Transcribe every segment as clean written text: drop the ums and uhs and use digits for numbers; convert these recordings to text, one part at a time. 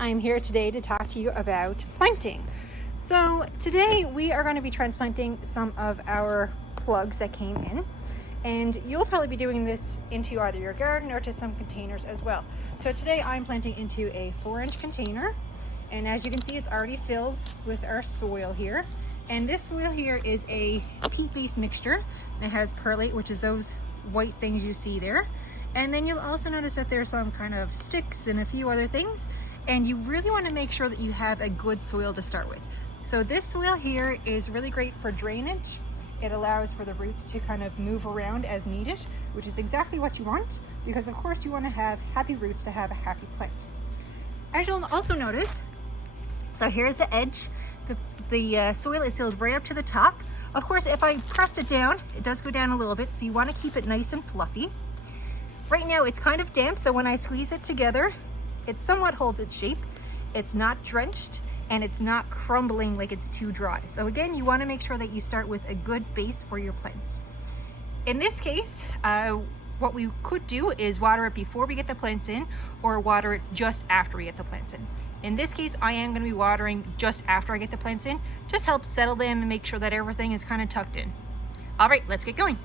I'm here today to talk to you about planting. So today we are going to be transplanting some of our plugs that came in, and you'll probably be doing this into either your garden or to some containers as well. So today I'm planting into a 4-inch container, and as you can see, it's already filled with our soil here. And this soil here is a peat-based mixture. It has perlite, which is those white things you see there. And then you'll also notice that there's some kind of sticks and a few other things. And you really want to make sure that you have a good soil to start with. So this soil here is really great for drainage. It allows for the roots to kind of move around as needed, which is exactly what you want, because of course you want to have happy roots to have a happy plant. As you'll also notice, so here's the edge. The soil is filled right up to the top. Of course, if I pressed it down, it does go down a little bit, so you want to keep it nice and fluffy. Right now it's kind of damp, so when I squeeze it together, it somewhat holds its shape. It's not drenched and it's not crumbling like it's too dry. So again, you want to make sure that you start with a good base for your plants. In this case, what we could do is water it before we get the plants in, or water it just after we get the plants in. In this case, I am going to be watering just after I get the plants in. Just help settle them and make sure that everything is kind of tucked in. All right, let's get going.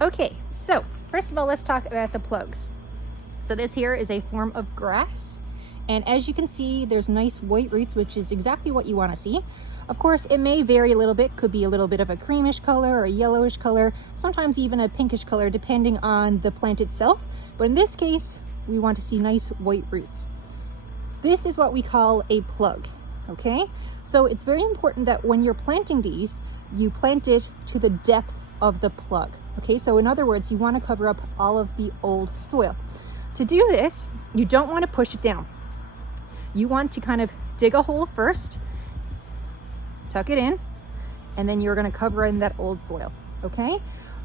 Okay, so first of all, let's talk about the plugs. So this here is a form of grass. And as you can see, there's nice white roots, which is exactly what you want to see. Of course, it may vary a little bit. Could be a little bit of a creamish color or a yellowish color, sometimes even a pinkish color, depending on the plant itself. But in this case, we want to see nice white roots. This is what we call a plug, okay? So it's very important that when you're planting these, you plant it to the depth of the plug. Okay, so in other words, you want to cover up all of the old soil. To do this, you don't want to push it down. You want to kind of dig a hole first, tuck it in, and then you're going to cover in that old soil, okay?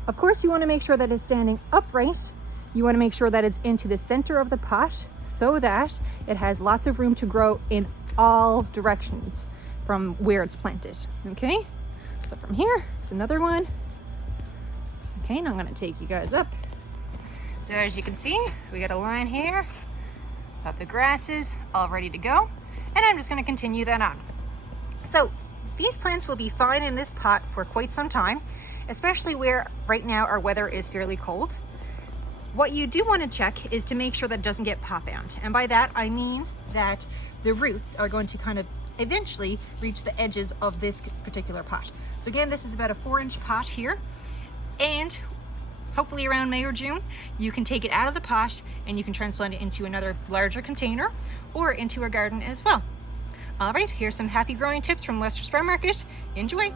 Of course, you want to make sure that it's standing upright. You want to make sure that it's into the center of the pot so that it has lots of room to grow in all directions from where it's planted, okay? So from here, it's another one. Okay, now I'm going to take you guys up. So as you can see, we got a line here, got the grasses all ready to go, and I'm just going to continue that on. So these plants will be fine in this pot for quite some time, especially where right now our weather is fairly cold. What you do want to check is to make sure that it doesn't get pop bound. And by that, I mean that the roots are going to kind of eventually reach the edges of this particular pot. So again, this is about a 4-inch pot here. And hopefully around May or June, you can take it out of the pot and you can transplant it into another larger container or into a garden as well. All right, here's some happy growing tips from Lester's Farm Market. Enjoy.